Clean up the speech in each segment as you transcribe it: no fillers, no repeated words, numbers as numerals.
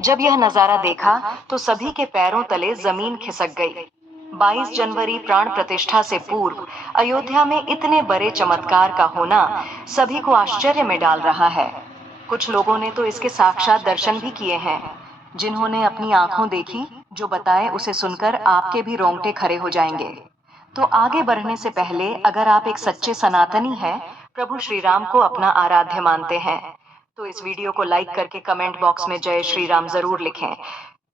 जब यह नजारा देखा तो सभी के पैरों तले जमीन खिसक गई। 22 जनवरी प्राण प्रतिष्ठा से पूर्व अयोध्या में इतने बड़े चमत्कार का होना सभी को आश्चर्य में डाल रहा है। कुछ लोगों ने तो इसके साक्षात दर्शन भी किए हैं। जिन्होंने अपनी आंखों देखी, जो बताए उसे सुनकर आपके भी रोंगटे खड़े हो जाएंगे। तो आगे बढ़ने से पहले अगर आप एक सच्चे सनातनी हैं, प्रभु श्री राम को अपना आराध्य मानते हैं, तो इस वीडियो को लाइक करके कमेंट बॉक्स में जय श्री राम जरूर लिखें।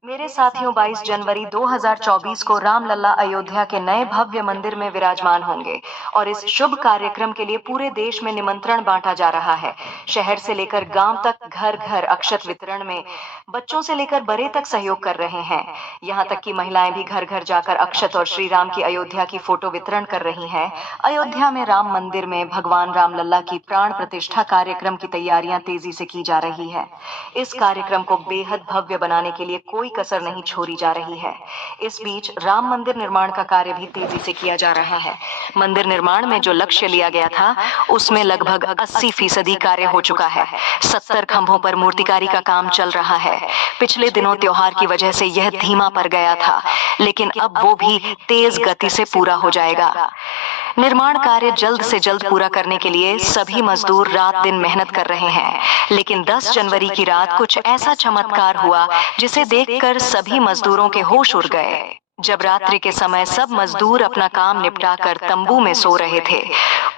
मेरे साथियों, 22 जनवरी 2024 को रामलला अयोध्या के नए भव्य मंदिर में विराजमान होंगे और इस शुभ कार्यक्रम के लिए पूरे देश में निमंत्रण बांटा जा रहा है। शहर से लेकर गांव तक घर घर अक्षत वितरण में बच्चों से लेकर बड़े तक सहयोग कर रहे हैं। यहाँ तक कि महिलाएं भी घर घर जाकर अक्षत और श्री राम की अयोध्या की फोटो वितरण कर रही हैं। अयोध्या में राम मंदिर में भगवान रामलला की प्राण प्रतिष्ठा कार्यक्रम की तैयारियां तेजी से की जा रही है। इस कार्यक्रम को बेहद भव्य बनाने के लिए कोई कसर नहीं छोड़ी जा रही है। इस बीच राम मंदिर निर्माण का कार्य भी तेजी से किया जा रहा है। मंदिर निर्माण में जो लक्ष्य लिया गया था उसमें लगभग 80% कार्य हो चुका है। 70 खंभों पर मूर्तिकारी का काम चल रहा है। पिछले दिनों त्योहार की वजह से यह धीमा पड़ गया था, लेकिन अब वो भी तेज गति से पूरा हो जाएगा। निर्माण कार्य जल्द से जल्द पूरा करने के लिए सभी मजदूर रात दिन मेहनत कर रहे हैं। लेकिन 10 जनवरी की रात कुछ ऐसा चमत्कार हुआ जिसे देखकर सभी मजदूरों के होश उड़ गए। जब रात्रि के समय सब मजदूर अपना काम निपटाकर तंबू में सो रहे थे,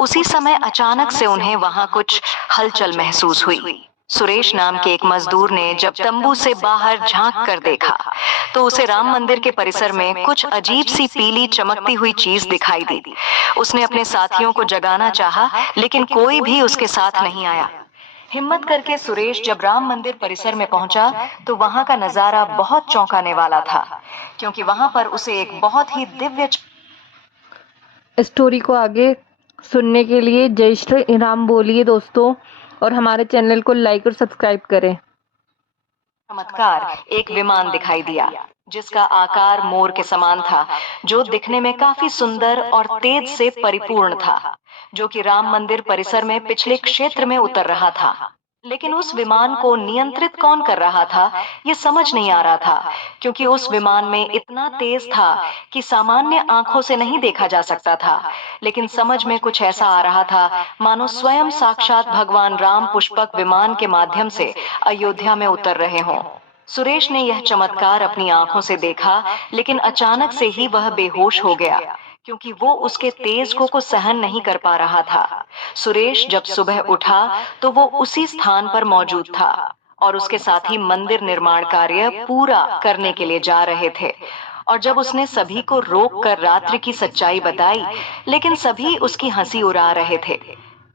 उसी समय अचानक से उन्हें वहां कुछ हलचल महसूस हुई। सुरेश नाम के एक मजदूर ने जब तंबू से बाहर झांक कर देखा तो उसे राम मंदिर के परिसर में कुछ अजीब सी पीली चमकती हुई चीज दिखाई दी। उसने अपने साथियों को जगाना चाहा, लेकिन कोई भी उसके साथ नहीं आया। हिम्मत करके सुरेश जब राम मंदिर परिसर में पहुंचा तो वहां का नजारा बहुत चौंकाने वाला था, क्योंकि वहां पर उसे एक बहुत ही दिव्य स्टोरी को आगे सुनने के लिए जय श्री राम बोलिए दोस्तों, और हमारे चैनल को लाइक और सब्सक्राइब करें। चमत्कार एक विमान दिखाई दिया जिसका आकार मोर के समान था, जो दिखने में काफी सुंदर और तेज से परिपूर्ण था, जो कि राम मंदिर परिसर में पिछले क्षेत्र में उतर रहा था। लेकिन उस विमान को नियंत्रित कौन कर रहा था, ये समझ नहीं आ रहा था, क्योंकि उस विमान में इतना तेज था कि सामान्य आंखों से नहीं देखा जा सकता था। लेकिन समझ में कुछ ऐसा आ रहा था मानो स्वयं साक्षात भगवान राम पुष्पक विमान के माध्यम से अयोध्या में उतर रहे हों। सुरेश ने यह चमत्कार अपनी आंखों से देखा, लेकिन अचानक से ही वह बेहोश हो गया, क्योंकि वो उसके तेज को सहन नहीं कर पा रहा था। सुरेश जब सुबह उठा तो वो उसी स्थान पर मौजूद था और उसके साथ ही मंदिर निर्माण कार्य पूरा करने के लिए जा रहे थे। और जब उसने सभी को रोक कर रात्रि की सच्चाई बताई, लेकिन सभी उसकी हंसी उड़ा रहे थे।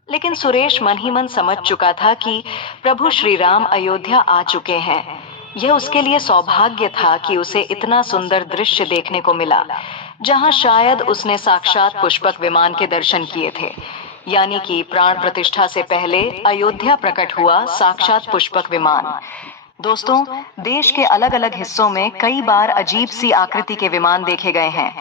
लेकिन सुरेश मन ही मन समझ चुका था कि प्रभु श्री राम अयोध्या आ चुके हैं। यह उसके लिए सौभाग्य था कि उसे इतना सुंदर दृश्य देखने को मिला, जहां शायद उसने साक्षात पुष्पक विमान के दर्शन किए थे। यानी कि प्राण प्रतिष्ठा से पहले अयोध्या प्रकट हुआ साक्षात पुष्पक विमान। दोस्तों, देश के अलग अलग हिस्सों में कई बार अजीब सी आकृति के विमान देखे गए हैं,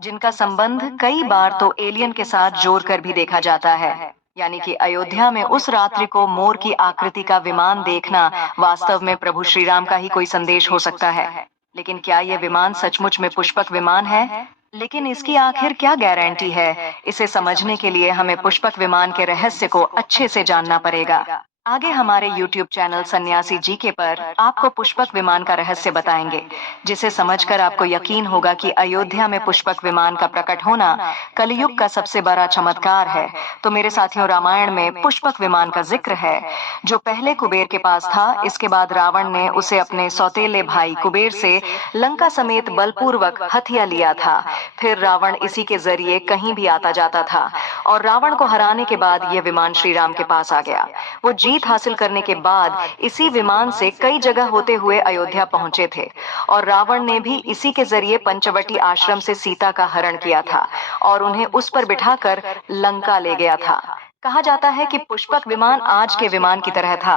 जिनका संबंध कई बार तो एलियन के साथ जोड़कर भी देखा जाता है। यानी कि अयोध्या में उस रात्रि को मोर की आकृति का विमान देखना वास्तव में प्रभु श्री राम का ही कोई संदेश हो सकता है। लेकिन क्या यह विमान सचमुच में पुष्पक विमान है? लेकिन इसकी आखिर क्या गारंटी है? इसे समझने के लिए हमें पुष्पक विमान के रहस्य को अच्छे से जानना पड़ेगा। आगे हमारे YouTube चैनल सन्यासी जीके पर आपको पुष्पक विमान का रहस्य बताएंगे, जिसे समझकर आपको यकीन होगा कि अयोध्या में पुष्पक विमान का प्रकट होना कलयुग का सबसे बड़ा चमत्कार है। तो मेरे साथियों, रामायण में पुष्पक विमान का जिक्र है, जो पहले कुबेर के पास था। इसके बाद रावण ने उसे अपने सौतेले भाई कुबेर से लंका समेत बलपूर्वक हथिया लिया था। फिर रावण इसी के जरिए कहीं भी आता जाता था और रावण को हराने के बाद यह विमान श्री राम के पास आ गया। वो जीत हासिल करने के बाद इसी विमान से कई जगह होते हुए अयोध्या पहुंचे थे और रावण ने भी इसी के जरिए पंचवटी आश्रम से सीता का हरण किया था और उन्हें उस पर बिठाकर लंका ले गया था। कहा जाता है कि पुष्पक विमान आज के विमान की तरह था।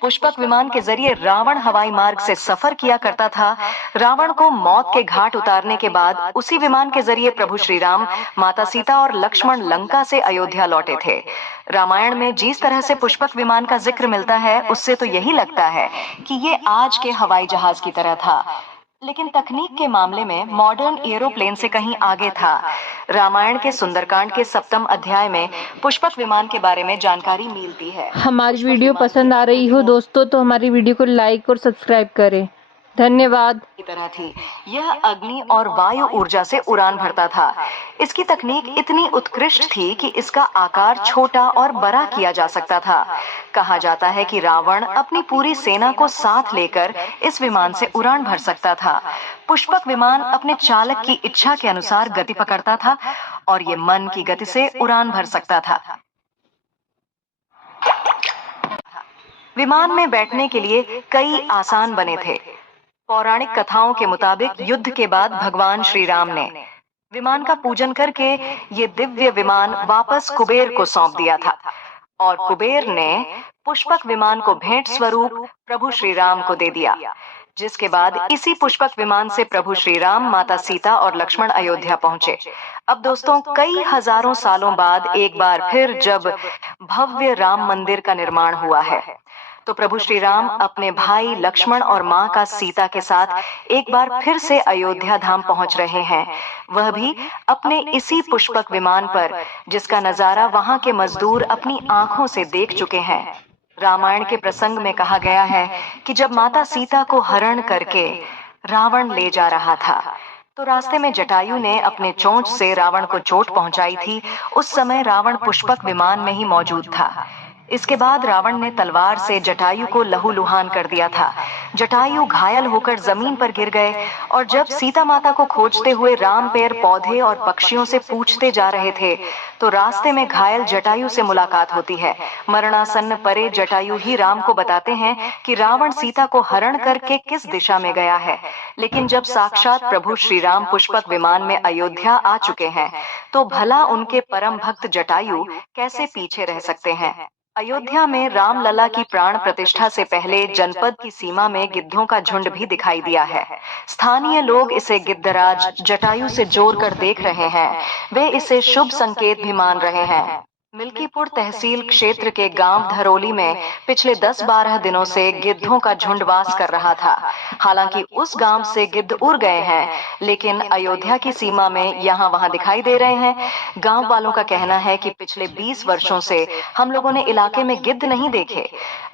पुष्पक विमान के जरिए रावण हवाई मार्ग से सफर किया करता था। रावण को मौत के घाट उतारने के बाद उसी विमान के जरिए प्रभु श्री राम, माता सीता और लक्ष्मण लंका से अयोध्या लौटे थे। रामायण में जिस तरह से पुष्पक विमान का जिक्र मिलता है, उससे तो यही लगता है कि ये आज के हवाई जहाज की तरह था, लेकिन तकनीक के मामले में मॉडर्न एरोप्लेन से कहीं आगे था। रामायण के सुंदरकांड के 7वें अध्याय में पुष्पक विमान के बारे में जानकारी मिलती है। हमारी वीडियो पसंद आ रही हो दोस्तों तो हमारी वीडियो को लाइक और सब्सक्राइब करें। धन्यवाद। की तरह थी। यह अग्नि और वायु ऊर्जा से उड़ान भरता था। इसकी तकनीक इतनी उत्कृष्ट थी कि इसका आकार छोटा और बड़ा किया जा सकता था। कहा जाता है कि रावण अपनी पूरी सेना को साथ लेकर इस विमान से उड़ान भर सकता था। पुष्पक विमान अपने चालक की इच्छा के अनुसार गति पकड़ता था और ये मन की गति से उड़ान भर सकता था। विमान में बैठने के लिए कई आसान बने थे। पौराणिक कथाओं के मुताबिक युद्ध के बाद भगवान श्री राम ने विमान का पूजन करके ये दिव्य विमान वापस कुबेर को सौंप दिया था और कुबेर ने पुष्पक विमान को भेंट स्वरूप प्रभु श्री राम को दे दिया, जिसके बाद इसी पुष्पक विमान से प्रभु श्री राम, माता सीता और लक्ष्मण अयोध्या पहुंचे। अब दोस्तों, कई हजारों सालों बाद एक बार फिर जब भव्य राम मंदिर का निर्माण हुआ है, तो प्रभु श्री राम अपने भाई लक्ष्मण और मां का सीता के साथ एक बार फिर से अयोध्या धाम पहुंच रहे हैं, वह भी अपने इसी पुष्पक विमान पर, जिसका नजारा वहां के मजदूर अपनी आंखों से देख चुके हैं। रामायण के प्रसंग में कहा गया है कि जब माता सीता को हरण करके रावण ले जा रहा था, तो रास्ते में जटायु ने अपने चोंच से रावण को चोट पहुंचाई थी। उस समय रावण पुष्पक विमान में ही मौजूद था। इसके बाद रावण ने तलवार से जटायु को लहूलुहान कर दिया था। जटायु घायल होकर जमीन पर गिर गए और जब सीता माता को खोजते हुए राम पेड़ पौधे और पक्षियों से पूछते जा रहे थे, तो रास्ते में घायल जटायु से मुलाकात होती है। मरणासन्न परे जटायु ही राम को बताते हैं कि रावण सीता को हरण करके किस दिशा में गया है। लेकिन जब साक्षात प्रभु श्री राम पुष्पक विमान में अयोध्या आ चुके हैं, तो भला उनके परम भक्त जटायु कैसे पीछे रह सकते हैं। अयोध्या में रामलला की प्राण प्रतिष्ठा से पहले जनपद की सीमा में गिद्धों का झुंड भी दिखाई दिया है। स्थानीय लोग इसे गिद्धराज जटायु से जोड़कर देख रहे हैं। वे इसे शुभ संकेत भी मान रहे हैं। मिल्कीपुर तहसील क्षेत्र के गांव धरोली में पिछले 10-12 दिनों से गिद्धों का झुंड वास कर रहा था। हालांकि उस गांव से गिद्ध उड़ गए हैं, लेकिन अयोध्या की सीमा में यहाँ वहाँ दिखाई दे रहे हैं। गांव वालों का कहना है कि पिछले 20 वर्षों से हम लोगों ने इलाके में गिद्ध नहीं देखे।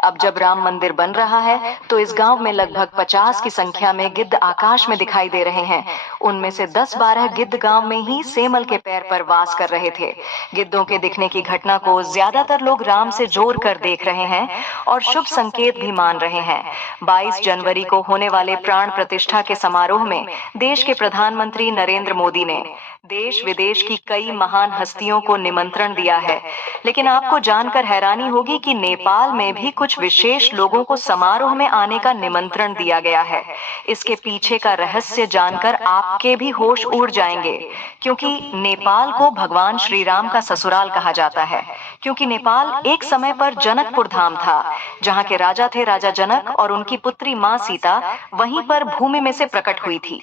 अब जब राम मंदिर बन रहा है, तो इस गांव में लगभग 50 की संख्या में गिद्ध आकाश में दिखाई दे रहे हैं। उनमें से 10-12 गिद्ध गांव में ही सेमल के पैर पर वास कर रहे थे। गिद्धों के दिखने की घटना को ज्यादातर लोग राम से जोड़कर देख रहे हैं और शुभ संकेत भी मान रहे हैं। 22 जनवरी को होने वाले प्राण प्रतिष्ठा के समारोह में देश के प्रधानमंत्री नरेंद्र मोदी ने देश विदेश की कई महान हस्तियों को निमंत्रण दिया है। लेकिन आपको जानकर हैरानी होगी कि नेपाल में भी कुछ विशेष लोगों को समारोह में आने का निमंत्रण दिया गया है। इसके पीछे का रहस्य जानकर आपके भी होश उड़ जाएंगे, क्योंकि नेपाल को भगवान श्री राम का ससुराल कहा जाता है। क्योंकि नेपाल एक समय पर जनकपुर धाम था, जहाँ के राजा थे राजा जनक, और उनकी पुत्री माँ सीता वहीं पर भूमि में से प्रकट हुई थी।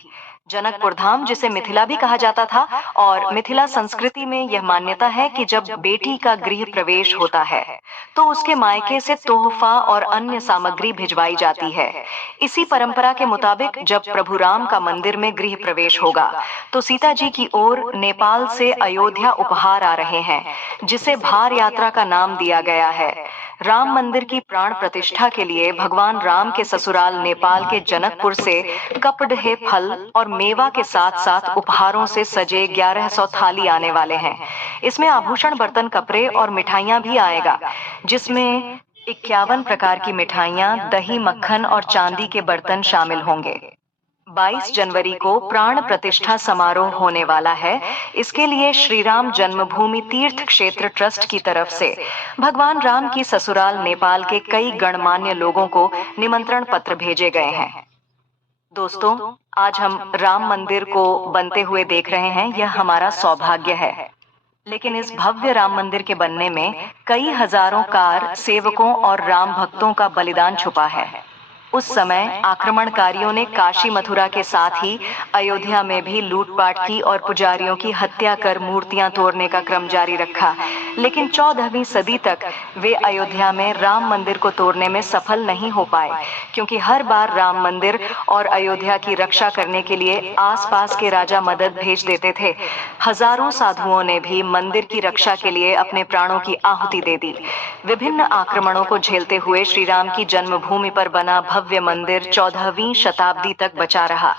जनकपुर धाम, जिसे मिथिला भी कहा जाता था, और मिथिला संस्कृति में यह मान्यता है कि जब बेटी का गृह प्रवेश होता है, तो उसके मायके से तोहफा और अन्य सामग्री भिजवाई जाती है। इसी परंपरा के मुताबिक जब प्रभु राम का मंदिर में गृह प्रवेश होगा, तो सीता जी की ओर नेपाल से अयोध्या उपहार आ रहे हैं, जिसे भार यात्रा का नाम दिया गया है। राम मंदिर की प्राण प्रतिष्ठा के लिए भगवान राम के ससुराल नेपाल के जनकपुर से कपडहे फल और मेवा के साथ साथ उपहारों से सजे 1100 थाली आने वाले हैं। इसमें आभूषण, बर्तन, कपड़े और मिठाइयां भी आएगा, जिसमें 51 प्रकार की मिठाइयां, दही, मक्खन और चांदी के बर्तन शामिल होंगे। 22 जनवरी को प्राण प्रतिष्ठा समारोह होने वाला है। इसके लिए श्री राम जन्मभूमि तीर्थ क्षेत्र ट्रस्ट की तरफ से भगवान राम की ससुराल नेपाल के कई गणमान्य लोगों को निमंत्रण पत्र भेजे गए हैं। दोस्तों, आज हम राम मंदिर को बनते हुए देख रहे हैं, यह हमारा सौभाग्य है। लेकिन इस भव्य राम मंदिर के बनने में कई हजारों कार सेवकों और राम भक्तों का बलिदान छुपा है। उस समय आक्रमणकारियों ने काशी मथुरा के साथ ही अयोध्या में भी लूटपाट की और पुजारियों की हत्या कर मूर्तियां तोड़ने का क्रम जारी रखा। लेकिन 14वीं सदी तक वे अयोध्या में राम मंदिर को तोड़ने में सफल नहीं हो पाए, क्योंकि हर बार राम मंदिर और अयोध्या की रक्षा करने के लिए आसपास के राजा मदद भेज देते थे। हजारों साधुओं ने भी मंदिर की रक्षा के लिए अपने प्राणों की आहुति दे दी। विभिन्न आक्रमणों को झेलते हुए श्री राम की जन्मभूमि पर बना भव्य मंदिर 14वीं शताब्दी तक बचा रहा।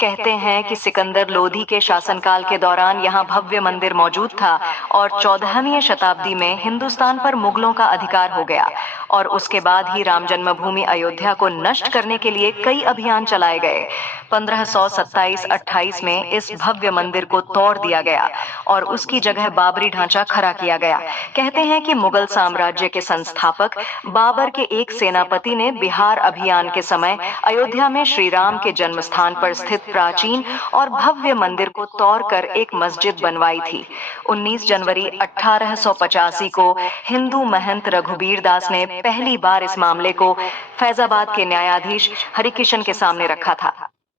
कहते हैं कि सिकंदर लोधी के शासनकाल के दौरान यहाँ भव्य मंदिर मौजूद था और 14वीं शताब्दी में हिंदुस्तान पर मुगलों का अधिकार हो गया और उसके बाद ही राम जन्मभूमि अयोध्या को नष्ट करने के लिए कई अभियान चलाए गए। 1527-28 में इस भव्य मंदिर को तोड़ दिया गया और उसकी जगह बाबरी ढांचा खड़ा किया गया। कहते हैं कि मुगल साम्राज्य के संस्थापक बाबर के एक सेनापति ने बिहार अभियान के समय अयोध्या में श्री राम के जन्म स्थान पर स्थित प्राचीन और भव्य मंदिर को तोड़कर एक मस्जिद बनवाई थी। 19 जनवरी 1885 को हिंदू महंत रघुबीर दास ने पहली बार इस मामले को फैजाबाद के न्यायाधीश हरिकिशन के सामने रखा था।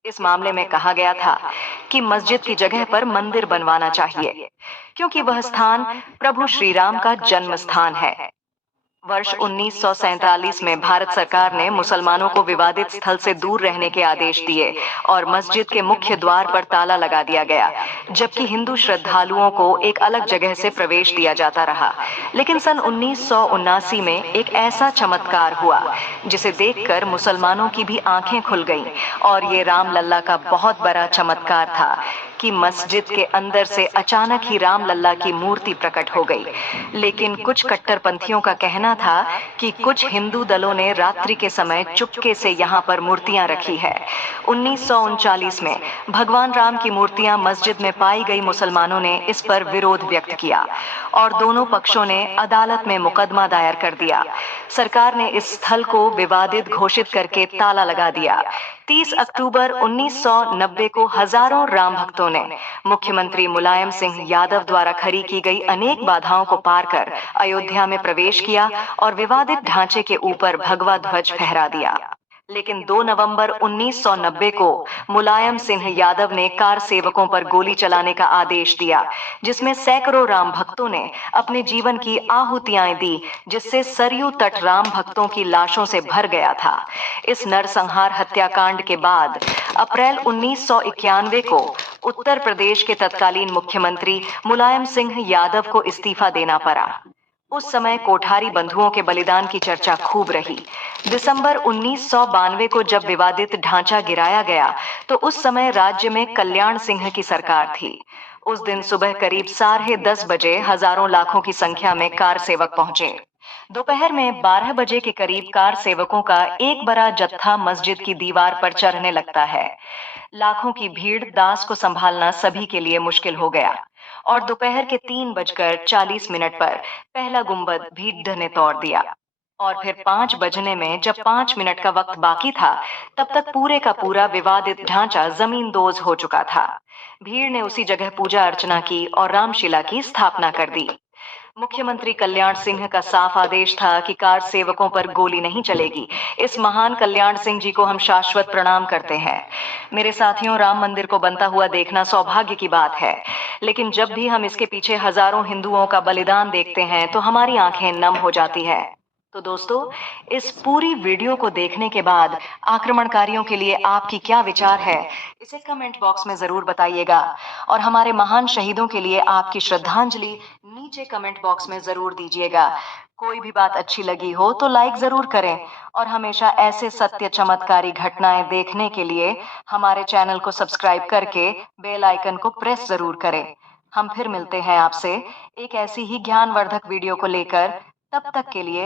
इस मामले में कहा गया था कि मस्जिद की जगह पर मंदिर बनवाना चाहिए, क्योंकि वह स्थान प्रभु श्री राम का जन्म स्थान है। वर्ष 1947 में भारत सरकार ने मुसलमानों को विवादित स्थल से दूर रहने के आदेश दिए और मस्जिद के मुख्य द्वार पर ताला लगा दिया गया, जबकि हिंदू श्रद्धालुओं को एक अलग जगह से प्रवेश दिया जाता रहा। लेकिन सन 1979 में एक ऐसा चमत्कार हुआ जिसे देखकर मुसलमानों की भी आंखें खुल गईं, और ये राम लल्ला का बहुत बड़ा चमत्कार था कि मस्जिद के अंदर से अचानक ही राम लल्ला की मूर्ति प्रकट हो गई। लेकिन कुछ कट्टरपंथियों का कहना था कि कुछ हिंदू दलों ने रात्रि के समय चुपके से यहाँ पर मूर्तियां रखी है। 1939 में भगवान राम की मूर्तियां मस्जिद में पाई गई मुसलमानों ने इस पर विरोध व्यक्त किया और दोनों पक्षों ने अदालत में मुकदमा दायर कर दिया। सरकार ने इस स्थल को विवादित घोषित करके ताला लगा दिया। 30 अक्टूबर 1990 को हजारों राम भक्तों ने मुख्यमंत्री मुलायम सिंह यादव द्वारा खड़ी की गई अनेक बाधाओं को पार कर अयोध्या में प्रवेश किया और विवादित ढांचे के ऊपर भगवा ध्वज फहरा दिया। लेकिन 2 नवंबर 1990 को मुलायम सिंह यादव ने कार सेवकों पर गोली चलाने का आदेश दिया, जिसमें सैकड़ों राम भक्तों ने अपने जीवन की आहुतियां दी, जिससे सरयू तट राम भक्तों की लाशों से भर गया था। इस नरसंहार हत्याकांड के बाद अप्रैल 1991 को उत्तर प्रदेश के तत्कालीन मुख्यमंत्री मुलायम सिंह यादव को इस्तीफा देना पड़ा। उस समय कोठारी बंधुओं के बलिदान की चर्चा खूब रही। दिसंबर 1992 को जब विवादित ढांचा गिराया गया तो उस समय राज्य में कल्याण सिंह की सरकार थी। उस दिन सुबह करीब 10:30 बजे हजारों लाखों की संख्या में कार सेवक पहुंचे। दोपहर में 12 बजे के करीब कार सेवकों का एक बड़ा जत्था मस्जिद की दीवार पर चढ़ने लगता है। लाखों की भीड़ दास को संभालना सभी के लिए मुश्किल हो गया और दोपहर के 3:40 पर पहला गुंबद भीड़ ने तोड़ दिया और फिर 5 बजने में जब 5 मिनट का वक्त बाकी था, तब तक पूरे का पूरा विवादित ढांचा जमींदोज हो चुका था। भीड़ ने उसी जगह पूजा अर्चना की और रामशिला की स्थापना कर दी। मुख्यमंत्री कल्याण सिंह का साफ आदेश था कि कार सेवकों पर गोली नहीं चलेगी। इस महान कल्याण सिंह जी को हम शाश्वत प्रणाम करते हैं। मेरे साथियों, राम मंदिर को बनता हुआ देखना सौभाग्य की बात है, लेकिन जब भी हम इसके पीछे हजारों हिंदुओं का बलिदान देखते हैं तो हमारी आंखें नम हो जाती है। तो दोस्तों, इस पूरी वीडियो को देखने के बाद आक्रमणकारियों के लिए आपकी क्या विचार है, इसे कमेंट बॉक्स में जरूर बताइएगा और हमारे महान शहीदों के लिए आपकी श्रद्धांजलि नीचे कमेंट बॉक्स में जरूर दीजिएगा। कोई भी बात अच्छी लगी हो तो लाइक जरूर करें और हमेशा ऐसे सत्य चमत्कारी घटनाएं देखने के लिए हमारे चैनल को सब्सक्राइब करके बेल आइकन को प्रेस जरूर करें। हम फिर मिलते हैं आपसे एक ऐसी ही ज्ञानवर्धक वीडियो को लेकर। तब तक के लिए